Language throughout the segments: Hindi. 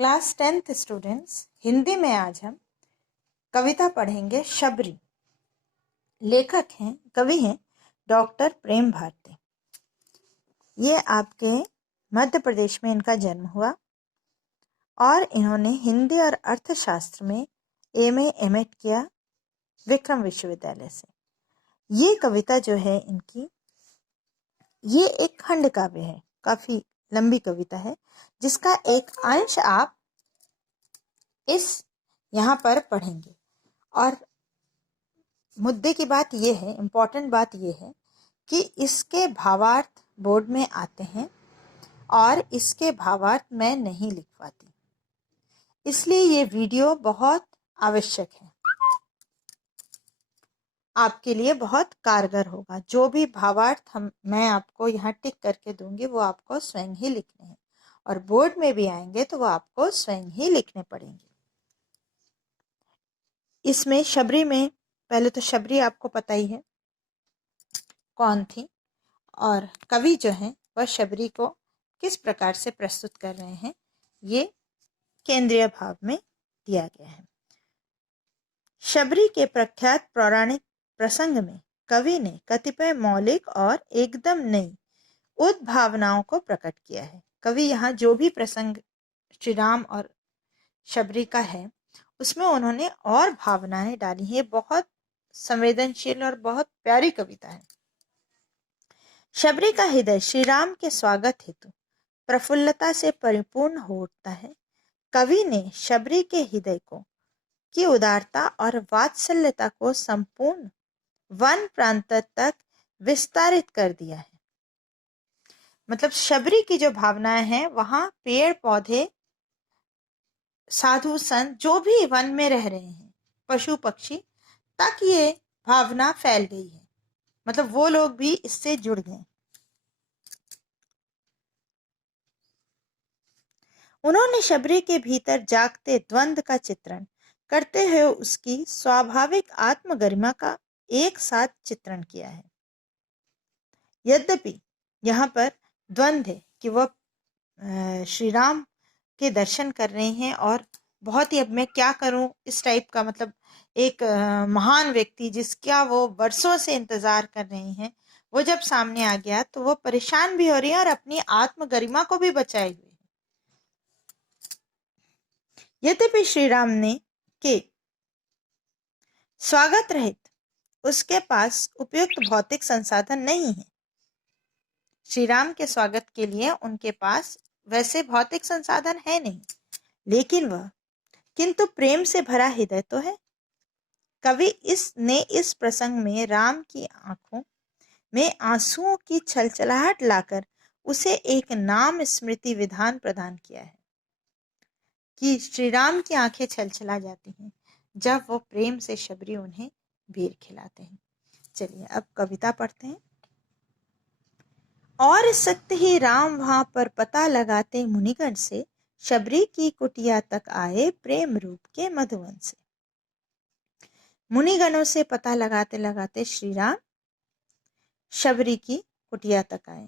क्लास 10th स्टूडेंट्स, हिंदी में आज हम कविता पढ़ेंगे। शबरी। लेखक हैं, कवि हैं डॉक्टर प्रेम भारती। ये आपके मध्य प्रदेश में इनका जन्म हुआ और इन्होंने हिंदी और अर्थशास्त्र में एमए एमएड किया विक्रम विश्वविद्यालय से। ये कविता जो है इनकी, ये एक खंड काव्य है, काफी लंबी कविता है, जिसका एक अंश आप इस यहाँ पर पढ़ेंगे। और मुद्दे की बात यह है, इम्पोर्टेंट बात यह है कि इसके भावार्थ बोर्ड में आते हैं और इसके भावार्थ मैं नहीं लिख पाती, इसलिए ये वीडियो बहुत आवश्यक है, आपके लिए बहुत कारगर होगा। जो भी भावार्थ मैं आपको यहाँ टिक करके दूंगी वो आपको स्वयं ही लिखने हैं और बोर्ड में भी आएंगे तो वो आपको स्वयं ही लिखने पड़ेंगे। इसमें शबरी में, पहले तो शबरी आपको पता ही है कौन थी और कवि जो हैं वह शबरी को किस प्रकार से प्रस्तुत कर रहे हैं, ये केंद्रीय भाव में दिया गया है। शबरी के प्रख्यात पौराणिक प्रसंग में कवि ने कतिपय मौलिक और एकदम नई उद्भावनाओं को प्रकट किया है। कवि यहाँ जो भी प्रसंग श्री राम और शबरी का है उसमें उन्होंने और भावनाएं डाली हैं। बहुत संवेदनशील और बहुत प्यारी कविता है। शबरी का हृदय श्री राम के स्वागत हेतु प्रफुल्लता से परिपूर्ण हो उठता है। कवि ने शबरी के हृदय को की उदारता और वात्सल्यता को संपूर्ण वन प्रांत तक विस्तारित कर दिया है। मतलब शबरी की जो भावनाएं हैं वहां पेड़ पौधे, साधु संत जो भी वन में रह रहे हैं, पशु पक्षी तक ये भावना फैल गई है। मतलब वो लोग भी इससे जुड़ गए। उन्होंने शबरी के भीतर जागते द्वंद्व का चित्रण करते हुए उसकी स्वाभाविक आत्मगरिमा का एक साथ चित्रण किया है। यद्यपि यहाँ पर द्वंद्व है कि वह श्री राम के दर्शन कर रहे हैं और बहुत ही अब मैं क्या करूं इस टाइप का, मतलब एक महान व्यक्ति जिसका वो वर्षों से इंतजार कर रहे हैं, वो जब सामने आ गया तो वो परेशान भी हो रही है और अपनी आत्मगरिमा को भी बचाए हुए। यद्यपि श्री राम ने के स्वागत रहित उसके पास उपयुक्त भौतिक संसाधन नहीं है। श्री राम के स्वागत के लिए उनके पास वैसे भौतिक संसाधन है नहीं, लेकिन वह किंतु प्रेम से भरा हृदय तो है। कवि इस प्रसंग में राम की आंखों में आंसुओं की छलछलाहट लाकर उसे एक नाम स्मृति विधान प्रदान किया है कि श्री राम की आंखें छलछला जाती हैं जब वो प्रेम से शबरी उन्हें बेर खिलाते हैं। चलिए अब कविता पढ़ते हैं। और सत्य ही राम वहां पर पता लगाते मुनिगण से, शबरी की कुटिया तक आए प्रेम रूप के मधुवन से। मुनिगणों से पता लगाते लगाते श्री राम शबरी की कुटिया तक आए।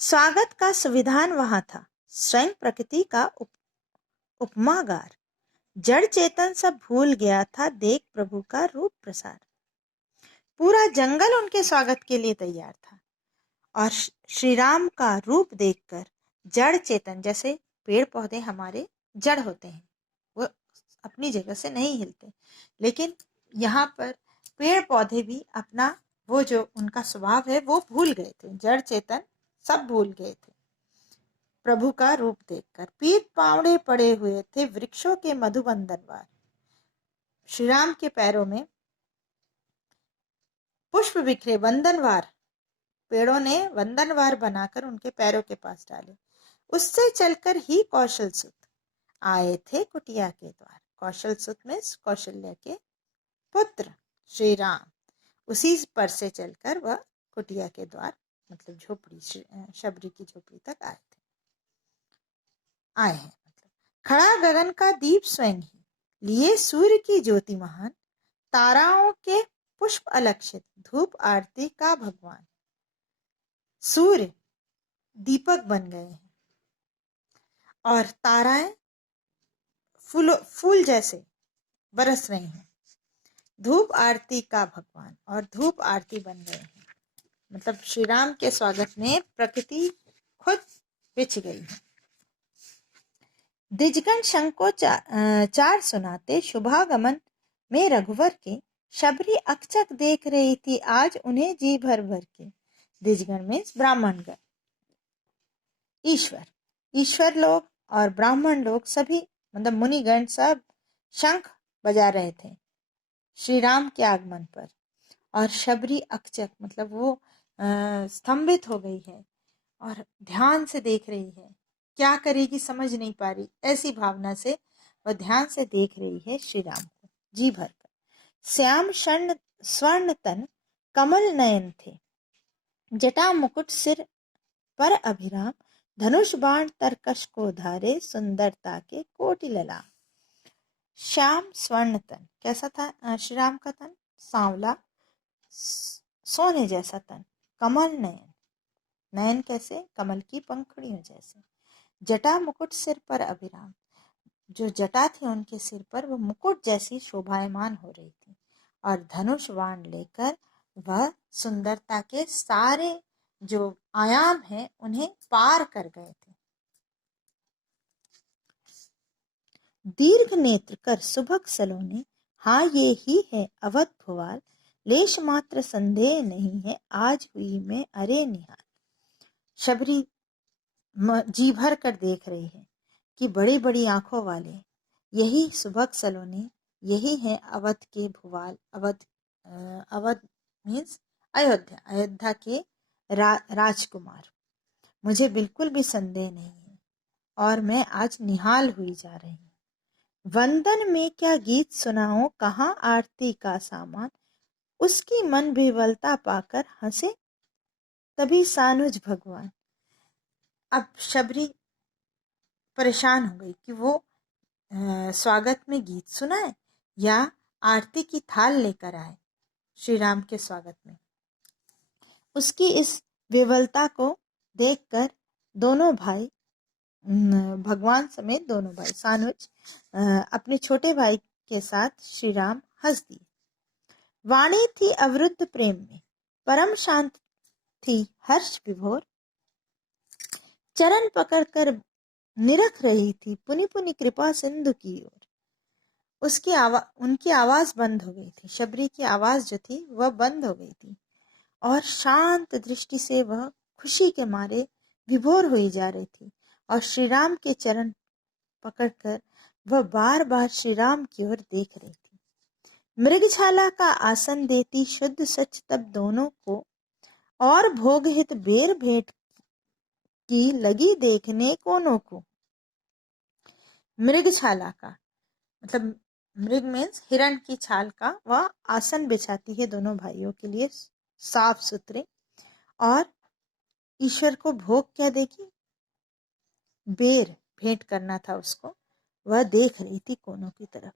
स्वागत का संविधान वहां था, स्वयं प्रकृति का उपमागार। जड़ चेतन सब भूल गया था, देख प्रभु का रूप प्रसार। पूरा जंगल उनके स्वागत के लिए तैयार था और श्री राम का रूप देखकर जड़ चेतन, जैसे पेड़ पौधे हमारे जड़ होते हैं, वो अपनी जगह से नहीं हिलते, लेकिन यहाँ पर पेड़ पौधे भी अपना वो जो उनका स्वभाव है वो भूल गए थे। जड़ चेतन सब भूल गए थे। प्रभु का रूप देखकर पीत पावड़े पड़े हुए थे वृक्षों के मधुबंधनवार। श्री राम के पैरों में पुष्प बिखरे, वंदनवार, पेड़ों ने वंदनवार बनाकर उनके पैरों के पास डाले। उससे चलकर ही कौशल सुत आए थे कुटिया के द्वार। कौशल सुत में कौशल्य के पुत्र श्री राम, उसी पर से चलकर वह कुटिया के द्वार, मतलब झोपड़ी, शबरी की झोपड़ी तक आए हैं। मतलब खड़ा गगन का दीप स्वयं ही, लिए सूर्य की ज्योति महान, ताराओं के पुष्प अलक्षित, धूप आरती का भगवान। सूर्य दीपक बन गए हैं और ताराएं फूल जैसे बरस रही हैं। धूप आरती का भगवान, और धूप आरती बन गए हैं। मतलब श्री राम के स्वागत में प्रकृति खुद बिछ गई है। द्विजगण शंख को चार सुनाते, शुभागमन में रघुवर के। शबरी अक्षक देख रही थी आज उन्हें जी भर भर के। द्विजगण में ब्राह्मणगण, ईश्वर लोग और ब्राह्मण लोग सभी, मतलब मुनिगण सब शंख बजा रहे थे श्री राम के आगमन पर। और शबरी अक्षक मतलब वो स्तंभित हो गई है और ध्यान से देख रही है, क्या करेगी समझ नहीं पा रही, ऐसी भावना से वह ध्यान से देख रही है श्री राम को जी भर कर। श्याम स्वर्ण तन कमल नयन थे, जटा मुकुट सिर पर अभिराम। धनुष बाण तरकश को धारे, सुंदरता के कोटि ललाम। श्याम स्वर्ण तन, कैसा था श्री राम का तन? सांवला, सोने जैसा तन। कमल नयन, नयन कैसे? कमल की पंखुड़ियों जैसे। जटा मुकुट सिर पर अभिराम, जो जटा थी उनके सिर पर वो मुकुट जैसी शोभायमान हो रही थी। और धनुष बाण लेकर वह सुंदरता के सारे जो आयाम हैं उन्हें पार कर गए थे। दीर्घ नेत्र कर सुभग सलोने, हाँ ये ही है अवध भुवाल। लेश मात्र संदेह नहीं है, आज हुई मैं अरे निहाल। शबरी जी भर कर देख रही है कि बड़ी बड़ी आंखों वाले यही सुभग सलोने, यही है अवध के भुवाल। अवध मीन्स अयोध्या, अयोध्या के राजकुमार। मुझे बिल्कुल भी संदेह नहीं है और मैं आज निहाल हुई जा रही हूँ। वंदन में क्या गीत सुनाऊं, कहाँ आरती का सामान। उसकी मन विवलता पाकर हंसे तभी सानुज भगवान। अब शबरी परेशान हो गई कि वो स्वागत में गीत सुनाए या आरती की थाल लेकर आए श्री राम के स्वागत में। उसकी इस विवलता को देखकर दोनों भाई, भगवान समेत दोनों भाई सानुज अपने छोटे भाई के साथ श्री राम हंस दिए। वाणी थी अवरुद्ध प्रेम में, परम शांत थी हर्ष विभोर। चरण पकड़कर निरख रही थी, पुनि पुनि कृपा सिंधु की ओर। उनकी आवाज बंद हो गई थी, शबरी की आवाज जो थी वह बंद हो गई थी और शांत दृष्टि से वह खुशी के मारे विभोर हुई जा रही थी। और श्री राम के चरण पकड़कर वह बार बार श्री राम की ओर देख रही थी। मृगछाला का आसन देती शुद्ध सच तब दोनों को, और भोग हित बेर भेंट की लगी देखने कोनों को। मृगछाला का मतलब मृग मीन्स हिरण की छाल का वह आसन बिछाती है दोनों भाइयों के लिए साफ सुथरे। और ईश्वर को भोग क्या देगी? बेर भेंट करना था उसको, वह देख रही थी कोनों की तरफ।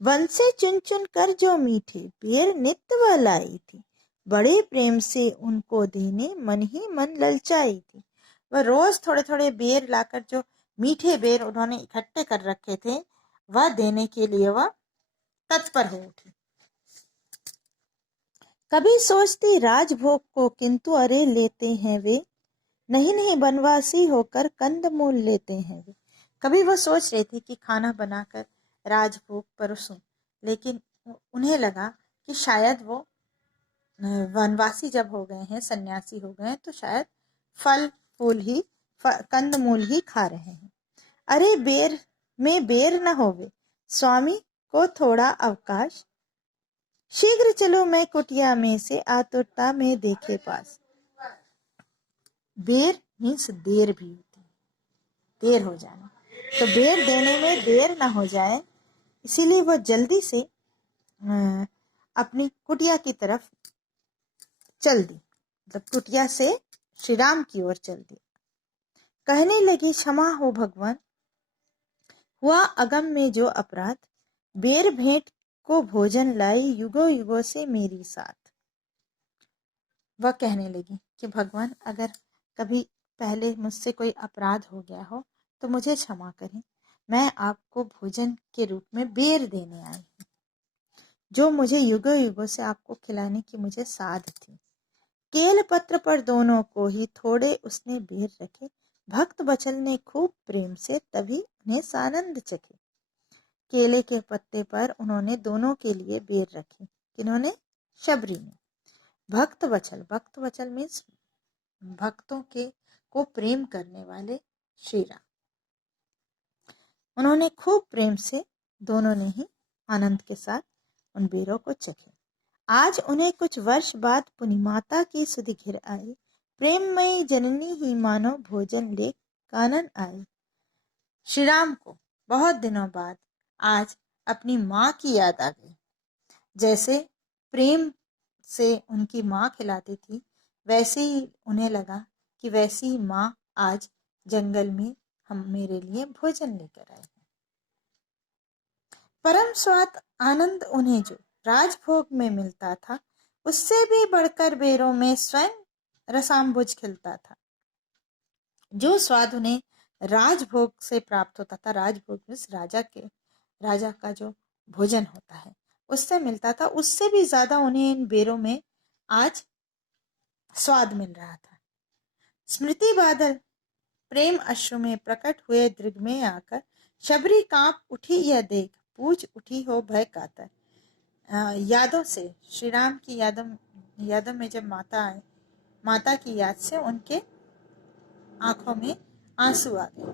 वन से चुन चुन कर जो मीठे बेर नित्य वह लाई थी, बड़े प्रेम से उनको देने मन ही मन ललचाई थी। वह रोज थोड़े थोड़े बेर लाकर, जो मीठे बेर उन्होंने इकट्ठे कर रखे थे, वह देने के लिए वह तत्पर हो उठी। कभी सोचती राजभोग को, किंतु अरे लेते हैं वे, नहीं नहीं बनवासी होकर कंदमूल लेते हैं वे। कभी वो सोच रही थी कि खाना बनाकर राजभोग परोसूं, लेकिन उन्हें लगा कि शायद वो वनवासी जब हो गए हैं, सन्यासी हो गए हैं, तो शायद फल फूल ही कंदमूल ही खा रहे हैं। अरे बेर में बेर न होवे, स्वामी को थोड़ा अवकाश, शीघ्र चलो मैं कुटिया में से, आतुरता में देखे पास। बेर मीन्स देर भी होती है, देर हो जाना, तो बेर देने में देर ना हो जाए, इसीलिए वह जल्दी से अपनी कुटिया की तरफ चल दी, मतलब कुटिया से श्री राम की ओर चल दी। कहने लगी क्षमा हो भगवान, हुआ अगम में जो अपराध, बेर भेंट को भोजन लाई युगों युगों से मेरी साथ। वह कहने लगी कि भगवान, अगर कभी पहले मुझसे कोई अपराध हो गया हो तो मुझे क्षमा करें। मैं आपको भोजन के रूप में बेर देने आई हूँ, जो मुझे युगों युगों से आपको खिलाने की मुझे साध थी। केल पत्र पर दोनों को ही थोड़े उसने बेर रखे। भक्त बचल ने खूब प्रेम से तभी उन्हें सानंद चखे। केले के पत्ते पर उन्होंने दोनों के लिए बेर रखे। किन्होंने? शबरी ने। भक्त वचल मीन्स भक्तों के को प्रेम करने वाले श्री राम। उन्होंने खूब प्रेम से दोनों ने ही आनंद के साथ उन बेरों को चखे। आज उन्हें कुछ वर्ष बाद पुनिमाता की सुधि घिर आई। प्रेममयी जननी ही मानो भोजन ले कानन आई। श्री राम को बहुत दिनों बाद आज अपनी माँ की याद आ गई। जैसे प्रेम से उनकी माँ खिलाती थी, वैसे ही उन्हें लगा कि वैसी ही माँ आज जंगल में हम मेरे लिए भोजन लेकर आए हैं। परम स्वाद आनंद उन्हें जो राजभोग में मिलता था, उससे भी बढ़कर बेरों में स्वयं रसाम्बुज खिलता था। जो स्वाद उन्हें राजभोग से प्राप्त होता था, राजभोग मीन्स राजा का जो भोजन होता है उससे मिलता था, उससे भी ज्यादा उन्हें इन बेरों में आज स्वाद मिल रहा था। स्मृति बादल प्रेम अश्रु में प्रकट हुए दृग में आकर, शबरी कांप उठी यह देख, पूछ उठी हो भय कातर। यादों से, श्री राम की यादों में जब माता की याद से उनके आंखों में आंसू आ गए।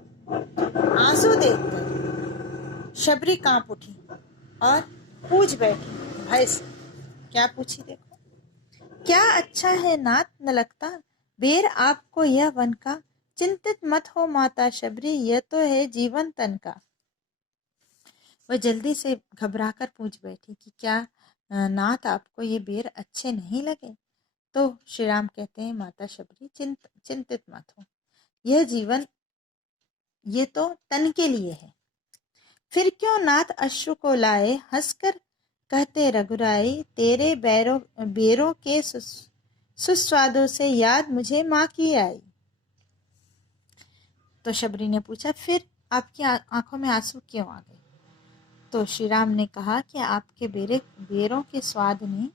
आंसू देखकर शबरी कांप उठी और पूछ बैठी भय से। क्या पूछी देखो। क्या अच्छा है नाथ न लगता, बेर आपको यह वन का, चिंतित मत हो माता शबरी, यह तो है जीवन तन का। वह जल्दी से घबराकर पूछ बैठी कि क्या नाथ आपको ये बेर अच्छे नहीं लगे। तो श्री राम कहते हैं, माता शबरी चिंतित मत हो, यह जीवन ये तो तन के लिए है। फिर क्यों नाथ अश्रु को लाए, हंसकर कहते रघुराई, तेरे बेरों के सुस्वादों से याद मुझे माँ की आई। तो शबरी ने पूछा, फिर आपकी आंखों में आंसू क्यों आ गए। तो श्री राम ने कहा कि आपके बेरों के स्वाद ने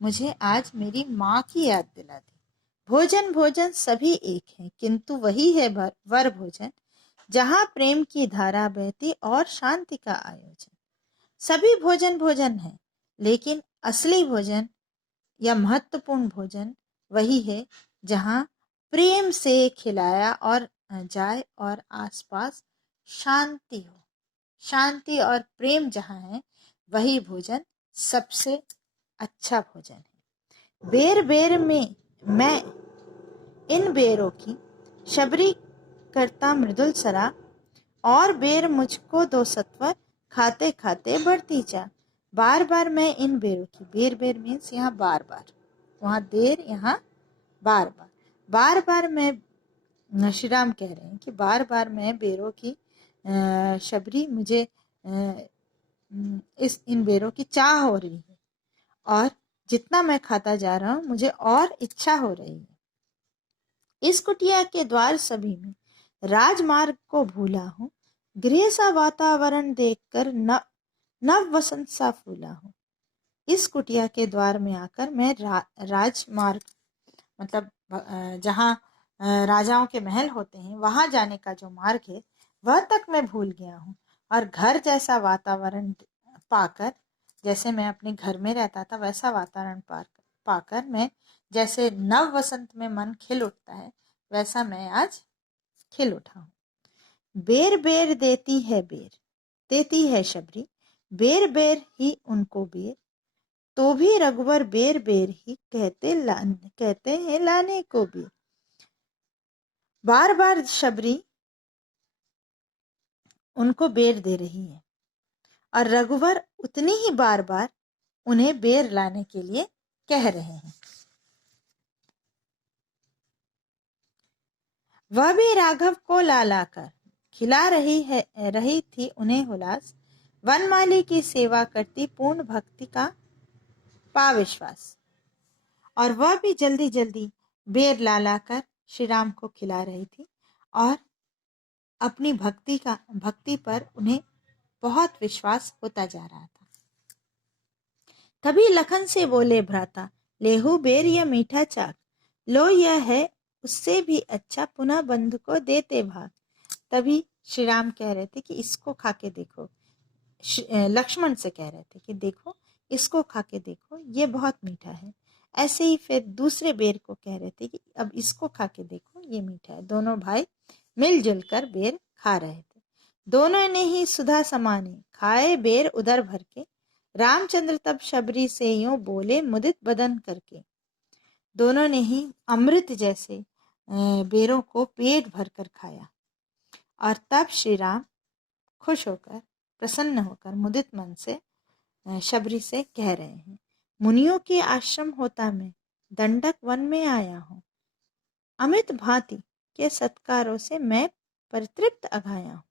मुझे आज मेरी माँ की याद दिला दी। भोजन सभी एक हैं, किंतु वही है वर भोजन, जहाँ प्रेम की धारा बहती और शांति का आयोजन। सभी भोजन है, लेकिन असली भोजन या महत्वपूर्ण भोजन वही है जहाँ प्रेम से खिलाया और जाए और आसपास शांति हो। शांति और प्रेम जहाँ है, वही भोजन सबसे अच्छा भोजन है। बेर बेर में मैं इन बेरों की शबरी करता मृदुल सरा, और बेर मुझको दो सत्वर, खाते खाते बढ़ती जा। बार बार मैं इन बेरों की, बेर मीन्स यहाँ बार बार, वहाँ देर, यहाँ बार बार, बार बार मैं, श्री राम कह रहे हैं कि बार बार मैं बेरों की शबरी, मुझे इन बेरों की चाह हो रही है, और जितना मैं खाता जा रहा हूँ मुझे और इच्छा हो रही है। इस कुटिया के द्वार सभी में राजमार्ग को भूला हूँ, गृह सा वातावरण देखकर नव वसंत सा फूला हूँ। इस कुटिया के द्वार में आकर मैं राजमार्ग मतलब जहाँ राजाओं के महल होते हैं, वहां जाने का जो मार्ग है वह तक मैं भूल गया हूँ। और घर जैसा वातावरण पाकर, जैसे मैं अपने घर में रहता था वैसा वातावरण पाकर मैं जैसे नव वसंत में मन खिल उठता है, वैसा मैं आज खिल उठा हूँ। बेर बेर देती है शबरी, बेर बेर ही उनको बेर, तो भी रघुवर बेर बेर ही कहते हैं लाने को बेर। बार बार शबरी उनको बेर दे रही है और रघुवर उतनी ही बार बार उन्हें बेर लाने के लिए कह रहे हैं। वह भी राघव को ला लाकर खिला रही थी उन्हें हुलास, वनमाली की सेवा करती पूर्ण भक्ति का पा विश्वास। और वह भी जल्दी जल्दी बेर ला लाकर श्री राम को खिला रही थी और अपनी भक्ति पर उन्हें बहुत विश्वास होता जा रहा था। तभी लखन से बोले, भ्राता लेहू बेर यह मीठा चाक, लो यह है उससे भी अच्छा, पुनः बंधु को देते भाग। तभी श्री राम कह रहे थे कि इसको खा के देखो, लक्ष्मण से कह रहे थे कि देखो इसको खा के देखो, ये बहुत मीठा है। ऐसे ही फिर दूसरे बेर को कह रहे थे कि अब इसको खा के देखो, ये मीठा है। दोनों भाई मिलजुल कर बेर खा रहे थे। दोनों ने ही सुधा समाने खाए बेर उदर भर के, रामचंद्र तब शबरी से यूं बोले मुदित बदन करके। दोनों ने ही अमृत जैसे बेरों को पेट भर कर खाया। और तब श्री राम खुश होकर, प्रसन्न होकर, मुदित मन से शबरी से कह रहे हैं, मुनियों के आश्रम होता मैं दंडक वन में आया हूँ, अमित भांति के सत्कारों से मैं परितृप्त अघाया हूँ।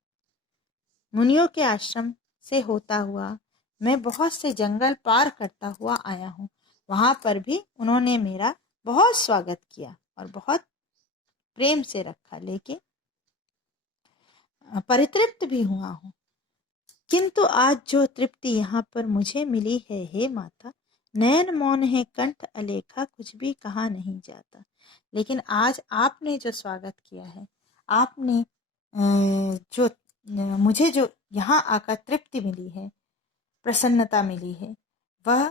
मुनियों के आश्रम से होता हुआ मैं बहुत से जंगल पार करता हुआ आया हूँ, वहां पर भी उन्होंने मेरा बहुत स्वागत किया और बहुत प्रेम से रखा, लेकिन परितृप्त भी हुआ हूँ। किंतु आज जो तृप्ति यहाँ पर मुझे मिली है, हे माता, नयन मौन है कंठ अलेखा, कुछ भी कहा नहीं जाता। लेकिन आज आपने जो स्वागत किया है, आपने जो मुझे जो यहाँ आकर तृप्ति मिली है, प्रसन्नता मिली है, वह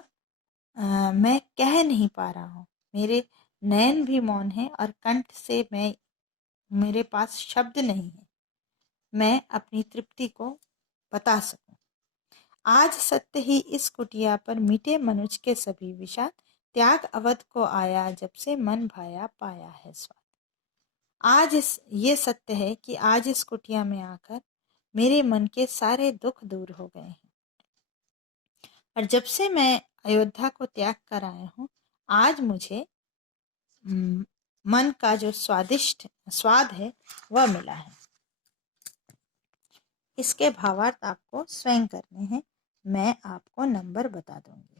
मैं कह नहीं पा रहा हूँ। मेरे नयन भी मौन है और कंठ से मेरे पास शब्द नहीं है मैं अपनी तृप्ति को बता सकूं। आज सत्य ही इस कुटिया पर मिटे मनुज के सभी विषाद, त्याग अवध को आया जब से मन भाया पाया है स्वाद। आज ये सत्य है कि आज इस कुटिया में आकर मेरे मन के सारे दुख दूर हो गए हैं। और जब से मैं अयोध्या को त्याग कर आया हूँ, आज मुझे मन का जो स्वादिष्ट स्वाद है वह मिला है। इसके भावार्थ आपको स्वयं करने हैं, मैं आपको नंबर बता दूंगी।